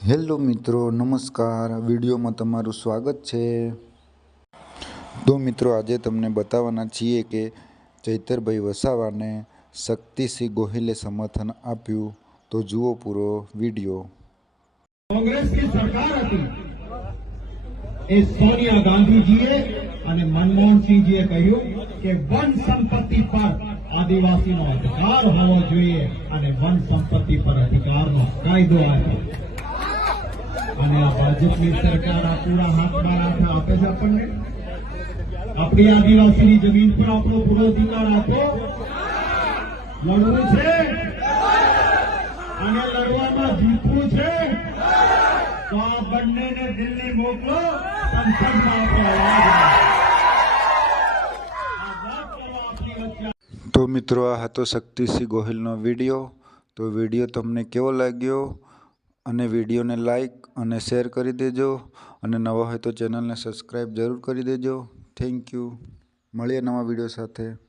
Hello મિત્રો, નમસ્કાર. વિડીયોમાં તમારું સ્વાગત છે. તો મિત્રો, આજે તમને બતાવવાના છીએ કે ચૈતરભાઈ વસાવાને શક્તિસિંહ ગોહિલે સમર્થન આપ્યું. તો જુઓ પૂરો વીડિયો. કોંગ્રેસની સરકાર હતી. એ સોનિયા ગાંધીજીએ અને મનમોહનસિંહજીએ કહ્યું કે વન સંપત્તિ પર આદિવાસીનો અધિકાર હોવો જોઈએ અને વન સંપત્તિ પર અધિકારનો કાયદો આપ્યો. અને આ ભાજપની સરકાર આ પૂરા હાથમાં રાખે આપે છે આપણને. આપણી આદિવાસીની જમીન પર આપણો પૂરો આપો. લડવું છે. અને લડવામાં જીતવું છે. તો આ બંનેને દિલ્હી મોકલો. સંસદમાં આપણો તો મિત્રો, આ હતો શક્તિસિંહ ગોહિલનો વીડિયો. તો વીડિયો તમને કેવો લાગ્યો? અને વિડીયોને લાઈક અને શેર કરી દેજો. અને નવા હોય તો ચેનલને સબસ્ક્રાઈબ જરૂર કરી દેજો. Thank you. મળીએ નવા વીડિયો સાથે.